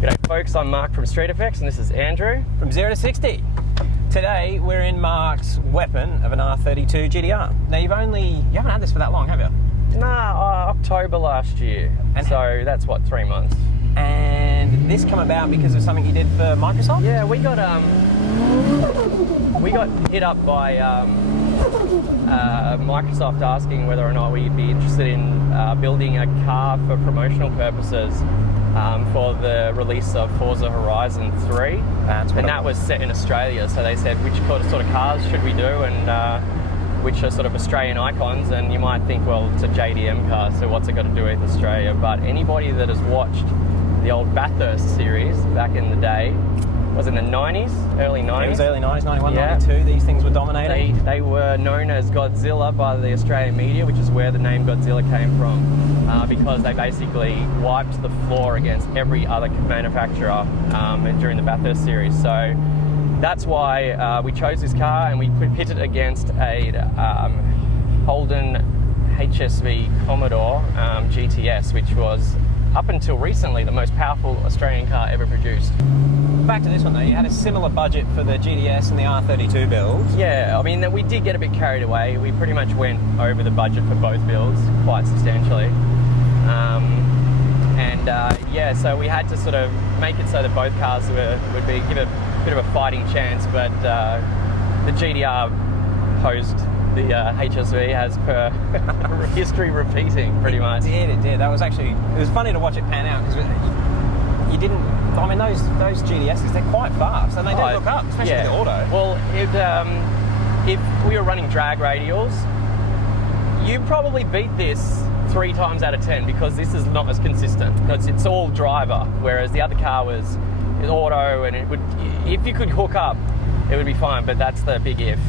G'day folks, I'm Mark from Street Effects and this is Andrew. From 0 to 60. Today we're in Mark's weapon of an R32 GTR. Now you haven't had this for that long, have you? Nah, October last year. And so that's what, 3 months. And this come about because of something you did for Microsoft? Yeah, we got hit up by Microsoft asking whether or not we'd be interested in building a car for promotional purposes for the release of Forza Horizon 3. And that was set in Australia, so they said which sort of cars should we do and which are sort of Australian icons, and you might think, well, it's a JDM car, so what's it got to do with Australia? But anybody that has watched the old Bathurst series back in the day, was in the 90s, early 90s? It was early 90s, 91, yeah. 92, these things were dominating. They were known as Godzilla by the Australian media, which is where the name Godzilla came from, because they basically wiped the floor against every other manufacturer during the Bathurst series. So that's why we chose this car, and we pitted it against a Holden HSV Commodore GTS, which was, up until recently, the most powerful Australian car ever produced. Back to this one though, you had a similar budget for the GTS and the R32 builds. Yeah, I mean, we did get a bit carried away. We pretty much went over the budget for both builds quite substantially. Yeah, so we had to sort of make it so that both cars give a bit of a fighting chance, but the GTR posed the HSV as per history repeating, pretty much. It did. That was actually, it was funny to watch it pan out, because you didn't, I mean, those GTSs, they're quite fast, and they don't look up, especially the auto. Well, if we were running drag radials, you probably beat this 3 times out of 10, because this is not as consistent. It's all driver, whereas the other car was auto, and it would, if you could hook up, it would be fine, but that's the big if.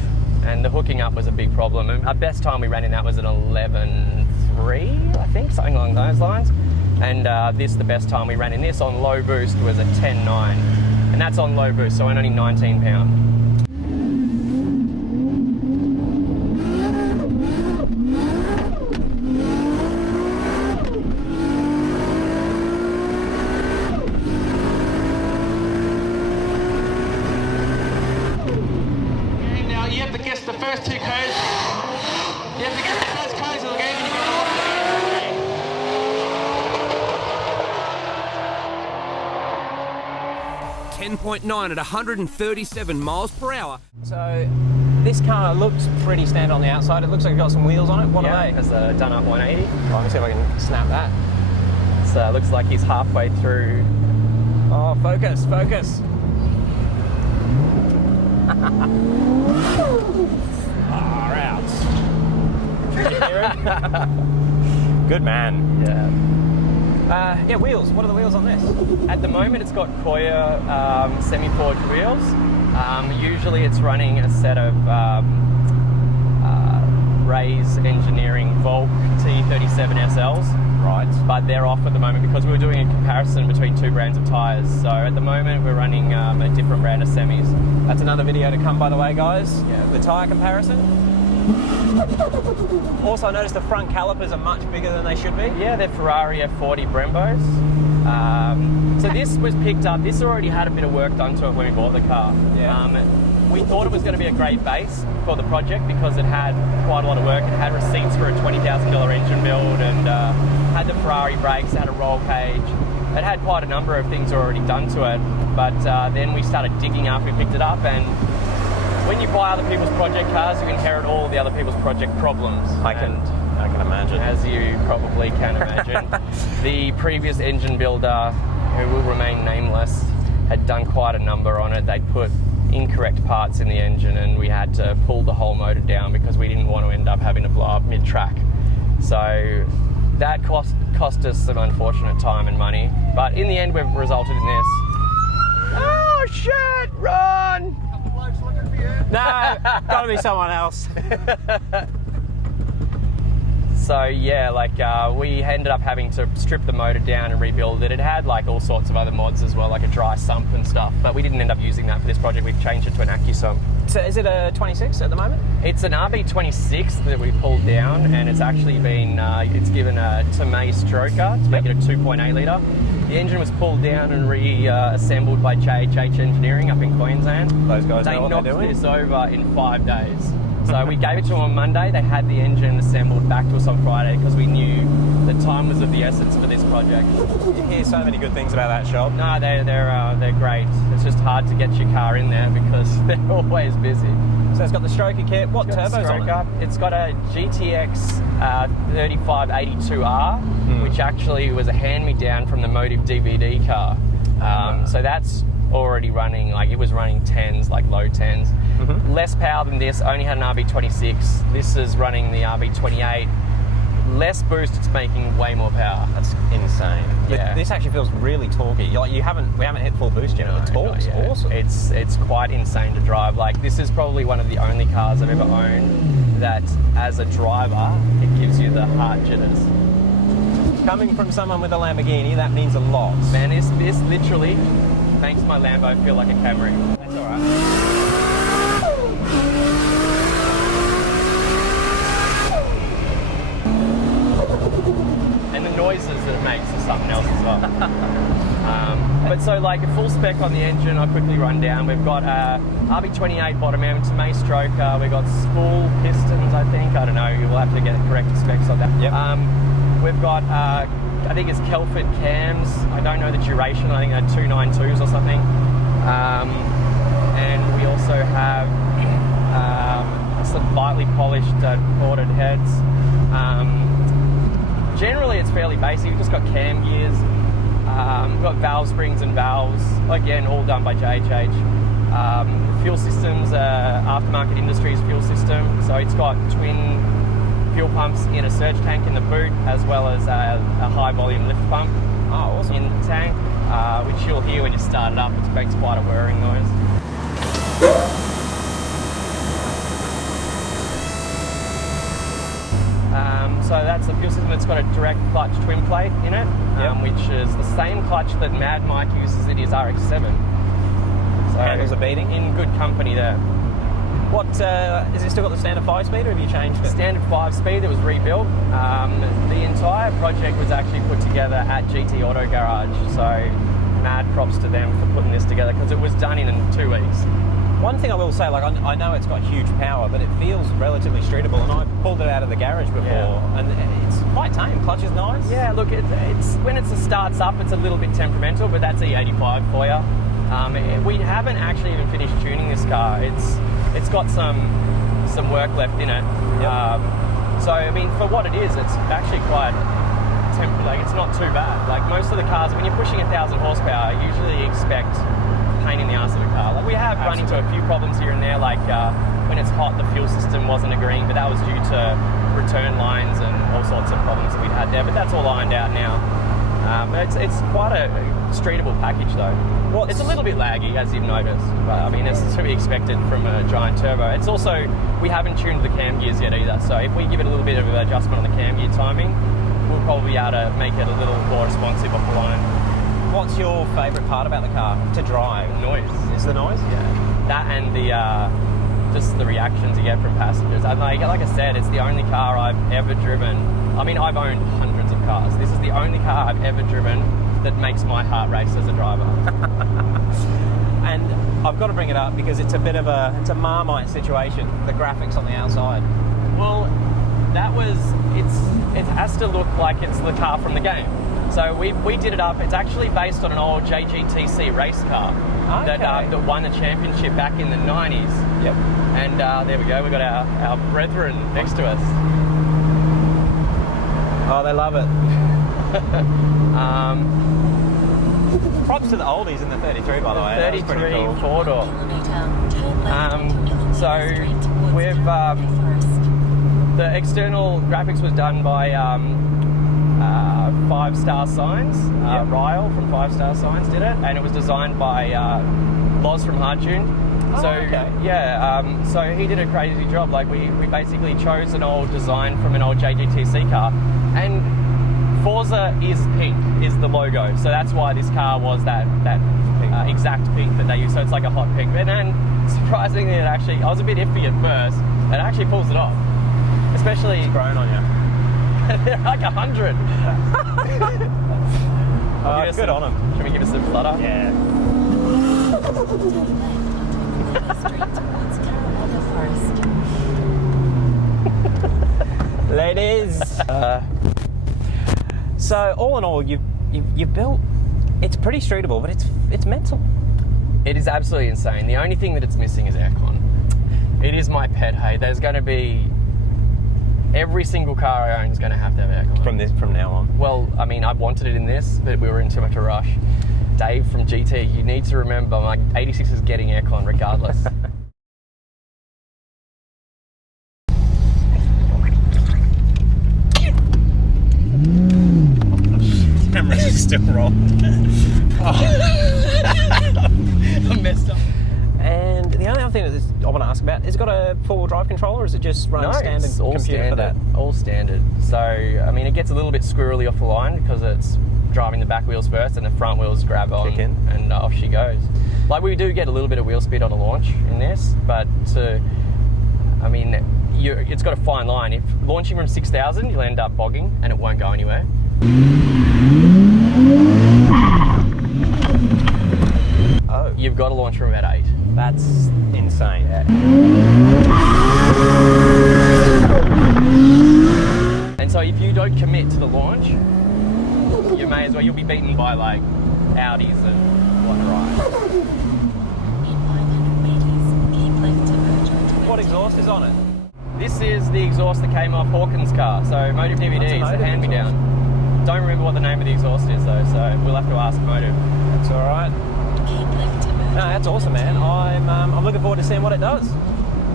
And the hooking up was a big problem. And our best time we ran in that was an 11.3, I think, something along those lines. And the best time we ran in this on low boost was a 10.9. And that's on low boost, so only 19 pound. The first 2 codes. You have to get the first codes of the game and you get the 10.9 at 137 miles per hour. So this car looks pretty standard on the outside. It looks like it's got some wheels on it. What are they? It's a done-up 180. Well, let me see if I can snap that. So it looks like he's halfway through. Oh, focus, focus. Far out. Did you hear it? Good man. Yeah. Wheels. What are the wheels on this? At the moment, it's got Koya semi-forged wheels. Usually, it's running a set of Ray's Engineering Volk T37 SLs. Right. But they're off at the moment because we were doing a comparison between 2 brands of tyres. So at the moment, we're running a different brand of semis. That's another video to come, by the way, guys. Yeah. The tyre comparison. Also, I noticed the front calipers are much bigger than they should be. Yeah, they're Ferrari F40 Brembos. So this was picked up. This already had a bit of work done to it when we bought the car. Yeah. We thought it was going to be a great base for the project because it had quite a lot of work. It had receipts for a $20,000 engine build and had the Ferrari brakes, it had a roll cage. It had quite a number of things already done to it, but then we started digging after we picked it up, and when you buy other people's project cars, you inherit all the other people's project problems. I can imagine. As you probably can imagine. The previous engine builder, who will remain nameless, had done quite a number on it. They'd put incorrect parts in the engine, and we had to pull the whole motor down because we didn't want to end up having to blow up mid-track. So that cost us some unfortunate time and money, but in the end we've resulted in this. Oh shit, run! No, gotta be someone else. So yeah, we ended up having to strip the motor down and rebuild it. It had like all sorts of other mods as well, like a dry sump and stuff, but we didn't end up using that for this project. We've changed it to an AccuSump. So is it a 26 at the moment? It's an RB26 that we pulled down, and it's actually been, it's given a Tomei stroker to make it a 2.8 litre. The engine was pulled down and reassembled by JHH Engineering up in Queensland. Those guys They know what knocked they're doing. this over in 5 days. So we gave it to them on Monday. They had the engine assembled back to us on Friday because we knew the time was of the essence for this project. You hear so many good things about that shop. No, they're great. It's just hard to get your car in there because they're always busy. So it's got the stroker kit. What It's got turbos the on stroker. It's got a GTX 3582R, which actually was a hand-me-down from the Motive DVD car. So that's already running, like it was running 10s, like low 10s. Less power than this, only had an RB26. This is running the RB28. Less boost, it's making way more power. That's insane. Yeah. This actually feels really torquey. Like we haven't hit full boost yet. The torque's awesome. It's quite insane to drive. Like this is probably one of the only cars I've ever owned that, as a driver, it gives you the heart jitters. Coming from someone with a Lamborghini, that means a lot. Man, this literally makes my Lambo feel like a Camry. That's all right. And the noises that it makes is something else as well. But so like a full spec on the engine, I'll quickly run down. We've got RB28 bottom end, Tomei stroker. We've got spool pistons, I think. I don't know. You'll have to get correct specs on that. Yep. We've got, I think it's Kelford cams. I don't know the duration. I think they're 292s or something. And we also have some lightly polished ported heads. Generally, it's fairly basic. We've just got cam gears. We've got valve springs and valves. Again, all done by JHH. Fuel systems, Aftermarket Industries fuel system. So it's got twin fuel pumps in a surge tank in the boot, as well as a high volume lift pump in the tank, which you'll hear when you start it up. It makes quite a whirring noise. So that's the fuel system. It's got a direct clutch twin plate in it, which is the same clutch that Mad Mike uses in his RX-7. So handles are beating. In good company there. What is it still got the standard 5-speed, or have you changed it? Standard 5-speed that was rebuilt. The entire project was actually put together at GT Auto Garage. So mad props to them for putting this together because it was done in 2 weeks. One thing I will say, like I know it's got huge power, but it feels relatively streetable, and I pulled it out of the garage before, and it's quite tame. Clutch is nice. Yeah, look, it's when it starts up, it's a little bit temperamental, but that's E85 for you. We haven't actually even finished tuning this car. It's got some work left in it. Yep. So I mean, for what it is, it's actually quite like it's not too bad. Like most of the cars, when you're pushing 1,000 horsepower, you usually expect pain in the ass of a car. Like we have run into a few problems here and there, like when it's hot, the fuel system wasn't agreeing, but that was due to return lines and all sorts of problems that we'd had there. But that's all ironed out now. It's quite a streetable package though. It's a little bit laggy, as you've noticed, but I mean, it's to be expected from a giant turbo. It's also, we haven't tuned the cam gears yet either, so if we give it a little bit of an adjustment on the cam gear timing, we'll probably be able to make it a little more responsive off the line. What's your favourite part about the car to drive? Noise. Is the noise? Yeah. That and the just the reactions you get from passengers. And like I said, it's the only car I've ever driven. I mean, I've owned hundreds of cars. This is the only car I've ever driven that makes my heart race as a driver. And I've got to bring it up because it's a bit of it's a Marmite situation, the graphics on the outside. Well, it has to look like it's the car from the game. So we did it up. It's actually based on an old JGTC race car that won the championship back in the 90s. Yep. And there we go. We've got our brethren next to us. Oh, they love it. Props to the oldies in the 33, by the way. 33 cool. four-door. So we've the external graphics was done by 5 Star Signs. Ryle from 5 Star Signs did it, and it was designed by Loz from Hardtune. So he did a crazy job. Like we basically chose an old design from an old JGTC car, and Forza is pink, is the logo. So that's why this car was that exact pink that they use. So it's like a hot pink. And then surprisingly, I was a bit iffy at first. It actually pulls it off. Especially it's grown on you. they're like 100. I'll give us Good some- on him. Can we give us a flutter? Yeah. Ladies. So all in all, you've built. It's pretty streetable, but it's mental. It is absolutely insane. The only thing that it's missing is aircon. It is my pet hate. There's going to be every single car I own is going to have aircon. From now on. Well, I mean, I wanted it in this, but we were in too much of a rush. Dave from GT, you need to remember, my 86 is getting aircon regardless. Cameras are still rolling. I messed up. And the only other thing that I want to ask about, is it got a four-wheel drive controller, or is it just running standard it's all computer for that? standard. All standard. So, I mean, it gets a little bit squirrely off the line because it's driving the back wheels first and the front wheels grab on Kick in. and off she goes. Like, we do get a little bit of wheel speed on a launch in this, but I mean, it's got a fine line. If launching from 6,000, you'll end up bogging and it won't go anywhere. Oh, You've got to launch from about 8. that's insane. And so if you don't commit to the launch, you may as well, you'll be beaten by like Audis and whatnot. What exhaust is on it? This is the exhaust that came off Hawkins' car. So Motive DVD That's a is a Motive hand-me-down. Don't remember what the name of the exhaust is though, so we'll have to ask Motive. That's all right. No, that's awesome, man. I'm looking forward to seeing what it does.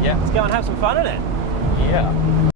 Yeah. Let's go and have some fun in it. Yeah.